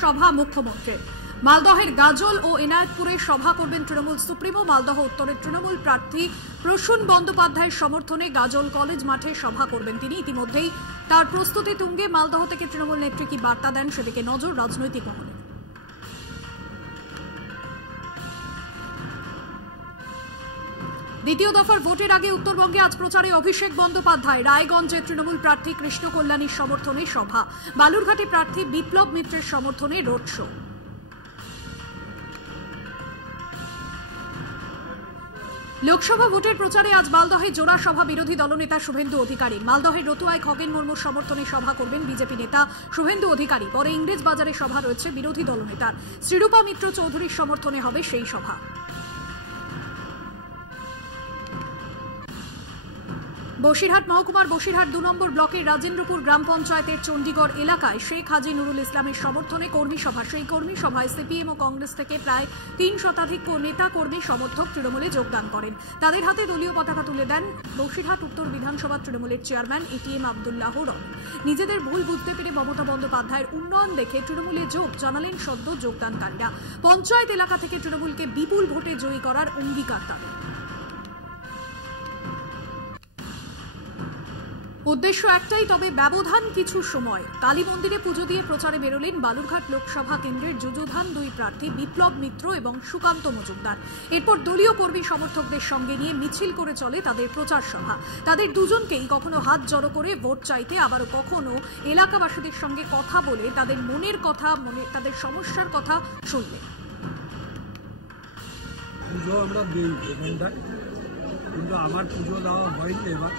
সভা মুখ্যমন্ত্রীর মালদহের গাজল ও এনায়তপুরে সভা করবেন তৃণমূল সুপ্রিমো। মালদহ উত্তরের তৃণমূল প্রার্থী প্রসূন বন্দ্যোপাধ্যায়ের সমর্থনে গাজল কলেজ মাঠে সভা করবেন তিনি। ইতিমধ্যেই তার প্রস্তুতি তুঙ্গে। মালদহ থেকে তৃণমূল নেত্রী কি বার্তা দেন সেদিকে নজর রাজনৈতিক মহলে। দ্বিতীয় দফার ভোটের আগে উত্তরবঙ্গে আজ প্রচারে অভিষেক বন্দ্যোপাধ্যায়। রায়গঞ্জে তৃণমূল প্রার্থী কৃষ্ণ কল্যাণীর সমর্থনে সভা, বালুরঘাটে প্রার্থী বিপ্লব মিত্রের সমর্থনে রোড শো। লোকসভা ভোটের প্রচারে আজ মালদহে জোড়া সভা বিরোধী দলনেতা শুভেন্দু অধিকারী। মালদহের রতুয়ায় খগেন মুর্মুর সমর্থনে সভা করবেন বিজেপি নেতা শুভেন্দু অধিকারী। পরে ইংরেজ বাজারে সভা রয়েছে বিরোধী দলনেতার। শ্রীরূপা মিত্র চৌধুরীর সমর্থনে হবে সেই সভা। বসিরহাট মহকুমার বসিরহাট 2 নম্বর ব্লকের রাজেন্দ্রপুর গ্রাম পঞ্চায়েতের চণ্ডীগড় এলাকায় শেখ হাজি নুরুল ইসলামের সমর্থনে কর্মী সভা। সেই কর্মী সভায় সিপিএম ও কংগ্রেস থেকে প্রায় 3 শতাধিক নেতা কর্মী সমর্থক তৃণমূলে যোগদান করেন। তাদের হাতে দলীয় পতাকা তুলে দেন বসিরহাট উত্তর বিধানসভা তৃণমূলের চেয়ারম্যান এটিএম আব্দুল্লাহ রনি। নিজেদের ভুল বুঝতে পেরে মমতা বন্দ্যোপাধ্যায়ের উন্নয়ন দেখে তৃণমূলে যোগ জানালেন সদ্য যোগদানকারীরা। পঞ্চায়েত এলাকা থেকে তৃণমূলকে বিপুল ভোটে জয়ী করার অঙ্গীকার তাদের। উদ্দেশ্য একটাই, তবে ব্যবধান কিছু সময়। কালী মন্দিরে পুজো দিয়ে প্রচারে বেরোলেন বালুরঘাট লোকসভা কেন্দ্রের যুযুধান 2 প্রার্থী বিপ্লব মিত্র এবং সুকান্ত মজুমদার। এরপর দলীয় কর্মী সমর্থকদের সঙ্গে নিয়ে মিছিল করে চলে তাদের প্রচার সভা। তাদের দুজনকেই কখনো হাত জড়ো করে ভোট চাইতে, আবারও কখনো এলাকাবাসীদের সঙ্গে কথা বলে তাদের মনের কথা, তাদের সমস্যার কথা শুনলেন। পুজো আমরা দিই এখানটায়, কিন্তু আমার পুজো দেওয়া হয়নি এবার।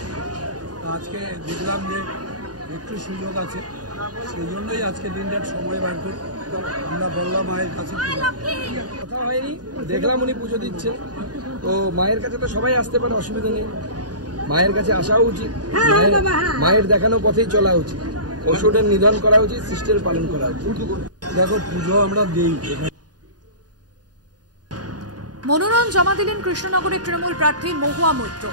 আজকে দেখলাম যে একটু সুযোগ আছে, সেই জন্যই আজকে দিনটার সময় বার করে আমরা বললাম মায়ের কাছে কথা হয়নি। দেখলাম উনি পুজো দিচ্ছেন, তো মায়ের কাছে তো সবাই আসতে পারে, অসুবিধা নেই। মায়ের কাছে আসাও উচিত, মায়ের দেখানো পথেই চলা উচিত, ওষুধের নিধন করা উচিত, সৃষ্টির পালন করা উচিত। দেখো পুজো আমরা দিই। মনোনয়ন জমা দিলেন কৃষ্ণনগরের তৃণমূল প্রার্থী মহুয়া মৈত্র।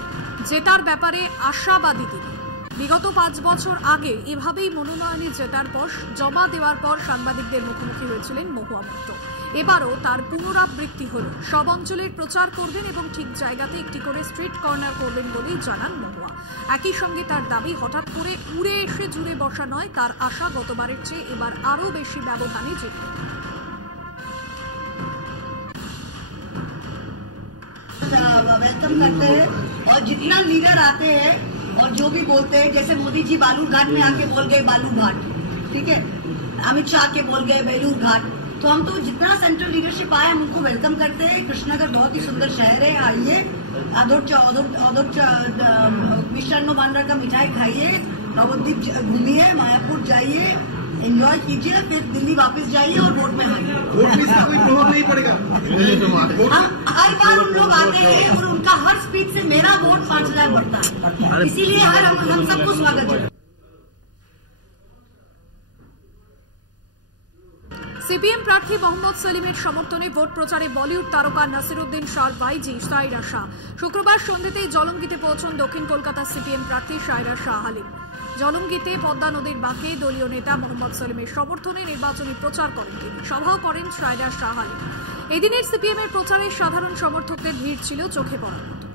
জেতার ব্যাপারে আশাবাদী তিনি। বিগত 5 বছর আগে এভাবেই মনোনয়নে জেতার পর জমা দেওয়ার পর সাংবাদিকদের মুখোমুখি হয়েছিলেন মহুয়া মৈত্র। এবারও তার পুনরাবৃত্তি হল। সব অঞ্চলের প্রচার করবেন এবং ঠিক জায়গাতে একটি করে স্ট্রিট কর্নার করবেন বলেই জানান মহুয়া। একই সঙ্গে তার দাবি, হঠাৎ করে উড়ে এসে জুড়ে বসা নয়, তার আশা গতবারের চেয়ে এবার আরও বেশি ব্যবধানে জিতবে। वेलकम करते हैं और जितना लीडर आते हैं और जो भी बोलते हैं, जैसे मोदी जी बालूरघाट में आके बोल गए बालूघाट, ठीक है, अमित शाह के बोल गए बेलूर घाट, तो हम तो जितना सेंट्रल लीडरशिप आए हम उनको वेलकम करते हैं। कृष्णनगर बहुत ही सुंदर शहर है, आइए, मिष्टान्न भांडार का मिठाई खाइए, नवद्वीप घूमिए, मायापुर जाइए, एंजॉय कीजिए, फिर दिल्ली वापस जाइए और वोट में आइए। वोट में इसका कोई प्रभाव नहीं पड़ेगा। हर बार उन लोग आते हैं और उनका हर स्पीच से मेरा वोट 5000 बढ़ता है, इसीलिए हम सबको स्वागत है। সিপিএম প্রার্থী মোহাম্মদ সলিমের সমর্থনে ভোট প্রচারে বলিউড তারকা নাসিরুদ্দিন শাহর ভাইজি সাইরা শাহ। শুক্রবার সন্ধ্যাতেই জলঙ্গিতে পৌঁছন দক্ষিণ কলকাতা সিপিএম প্রার্থী সাইরা শাহ হালিম। জলঙ্গিতে পদ্মা নদীর বাঁকে দলীয় নেতা মোহাম্মদ সলিমের সমর্থনে নির্বাচনী প্রচার করেন তিনি। সভাও করেন সাইরা শাহ হালিম। এদিনের সিপিএম এর প্রচারে সাধারণ সমর্থকদের ভিড় ছিল চোখে পড়ার মতো।